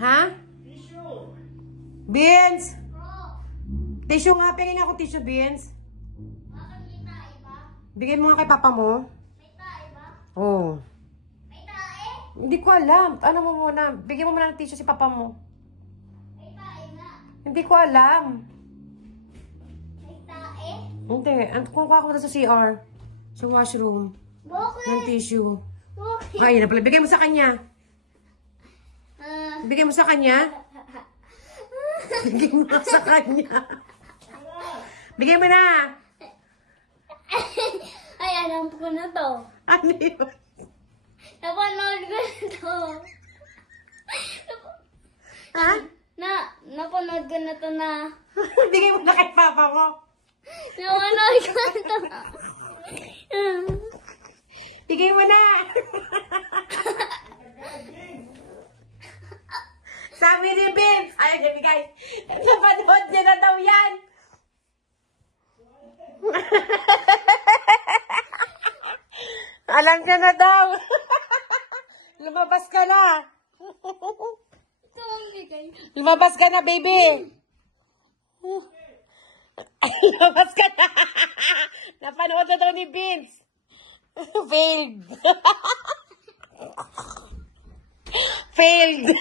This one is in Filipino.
Ha? Tissue. Beans! Tissue nga. Pingin ako tissue, Beans. Makakita, iba? Bigay mo nga kay papa mo. May tae ba? Oo. May tae? Hindi ko alam. Ano mo muna? Bigyan mo muna ng tissue si papa mo. May tae nga. Hindi ko alam. May tae? Hindi. Kukuha ko na sa CR. Sa washroom. Bakit? Ng tissue. Bakit? Ay, na pala. Bigay mo sa kanya. Bigay mo sa kanya. Bigay mo na sa kanya. Bigay mo na. Ay, alam ko na to. Ano yun? Napanood ko na to. Ha? Napanood ko na to na. Bigay mo na kay papa mo. Napanood ko na to. Bigay mo na. Sabi ni Vince. Ayaw niya bigay. Napanood niya na daw yan. Alam niya na daw. Lumabas ka na. Ito ang bigay. Lumabas ka na, baby. Lumabas ka na. Napanood na daw ni Vince. Failed. Failed.